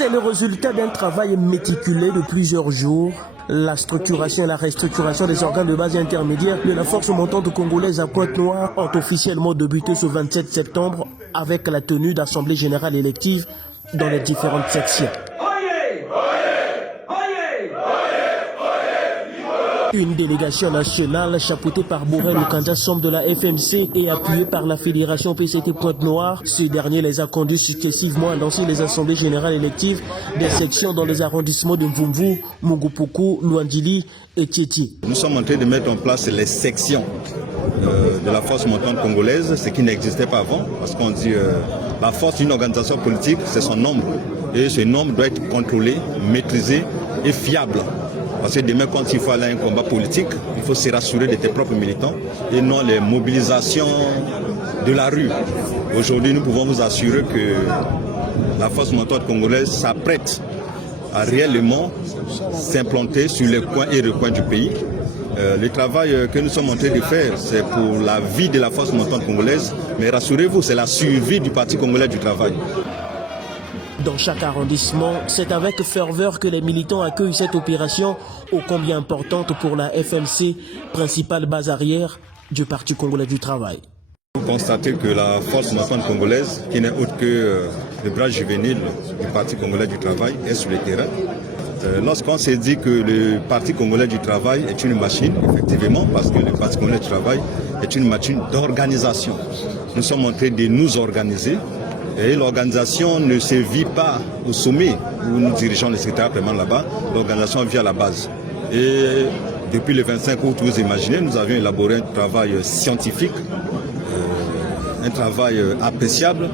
C'est le résultat d'un travail méticuleux de plusieurs jours. La structuration et la restructuration des organes de base et intermédiaires de la force montante congolaise à Pointe-Noire ont officiellement débuté ce 27 septembre avec la tenue d'assemblée générale élective dans les différentes sections. Une délégation nationale chapeautée par Borel Okanda, somme de la FMC et appuyée par la Fédération PCT Pointe-Noire. Ce dernier les a conduits successivement à lancer les assemblées générales électives des sections dans les arrondissements de Mvumvu, Mungupuku, Luandili et Tieti. Nous sommes en train de mettre en place les sections de la force montante congolaise, ce qui n'existait pas avant, parce qu'on dit la force d'une organisation politique, c'est son nombre. Et ce nombre doit être contrôlé, maîtrisé et fiable. Parce que demain, quand il faut aller à un combat politique, il faut se rassurer de tes propres militants et non les mobilisations de la rue. Aujourd'hui, nous pouvons vous assurer que la force montante congolaise s'apprête à réellement s'implanter sur les coins et recoins du pays. Le travail que nous sommes en train de faire, c'est pour la vie de la force montante congolaise, mais rassurez-vous, c'est la survie du Parti congolais du travail. Dans chaque arrondissement, c'est avec ferveur que les militants accueillent cette opération ô combien importante pour la FMC, principale base arrière du Parti congolais du travail. Vous constatez que la force montante congolaise, qui n'est autre que le bras juvénile du Parti congolais du travail, est sur le terrain. Lorsqu'on s'est dit que le Parti congolais du travail est une machine, effectivement, parce que le Parti congolais du travail est une machine d'organisation. Nous sommes en train de nous organiser. Et l'organisation ne se vit pas au sommet où nous dirigeons le secrétariat permanent là-bas. L'organisation vit à la base. Et depuis le 25 août, vous imaginez, nous avions élaboré un travail scientifique, un travail appréciable.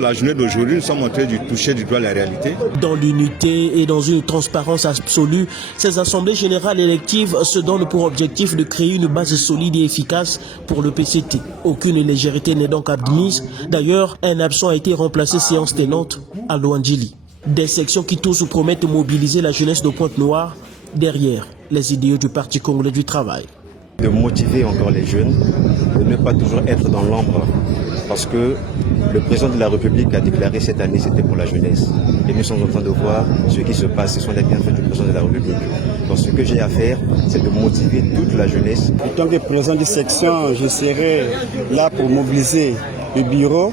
La journée d'aujourd'hui, nous sommes en train de toucher du doigt la réalité. Dans l'unité et dans une transparence absolue, ces assemblées générales électives se donnent pour objectif de créer une base solide et efficace pour le PCT. Aucune légèreté n'est donc admise. D'ailleurs, un absent a été remplacé séance tenante à Luandili. Des sections qui tous promettent de mobiliser la jeunesse de Pointe-Noire derrière les idéaux du Parti congolais du travail. De motiver encore les jeunes, de ne pas toujours être dans l'ombre. Parce que le président de la République a déclaré cette année, c'était pour la jeunesse. Et nous sommes en train de voir ce qui se passe, ce sont les bienfaits du président de la République. Donc ce que j'ai à faire, c'est de motiver toute la jeunesse. En tant que président de section, je serai là pour mobiliser le bureau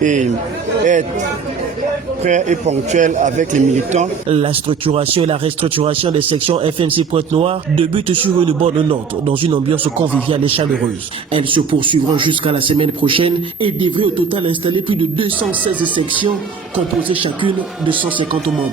et être prêt et ponctuel avec les militants. La structuration et la restructuration des sections FMC Pointe-Noire débutent sur une bonne note, dans une ambiance conviviale et chaleureuse. Elles se poursuivront jusqu'à la semaine prochaine et devraient au total installer plus de 216 sections composées chacune de 150 membres.